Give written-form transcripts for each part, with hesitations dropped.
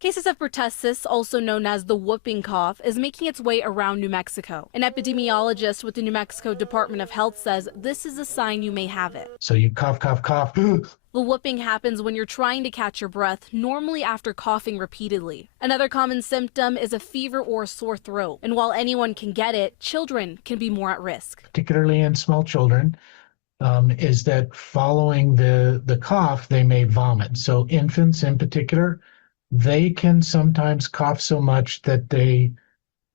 Cases of pertussis, also known as the whooping cough, is making its way around New Mexico. An epidemiologist with the New Mexico Department of Health says this is a sign you may have it. So you cough, cough, cough. The whooping happens when you're trying to catch your breath, normally after coughing repeatedly. Another common symptom is a fever or a sore throat. And while anyone can get it, children can be more at risk. Particularly in small children, is that following the cough, they may vomit. So infants in particular, they can sometimes cough so much that they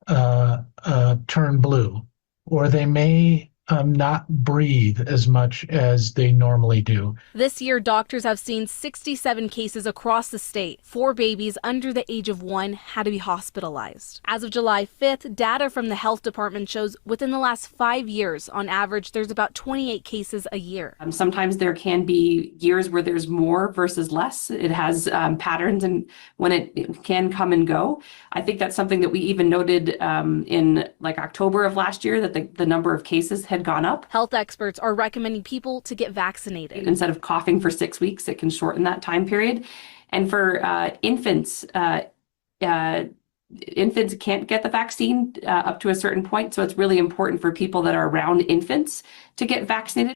turn blue, or they may not breathe as much as they normally do. This year, doctors have seen 67 cases across the state. 4 babies under the age of 1 had to be hospitalized. As of July 5th, data from the health department shows within the last 5 years, on average, there's about 28 cases a year. Sometimes there can be years where there's more versus less. It has patterns, and when it can come and go. I think that's something that we even noted in like October of last year, that the number of cases had gone up. Health experts are recommending people to get vaccinated. Instead of coughing for 6 weeks, it can shorten that time period. And for infants, infants can't get the vaccine up to a certain point. So it's really important for people that are around infants to get vaccinated.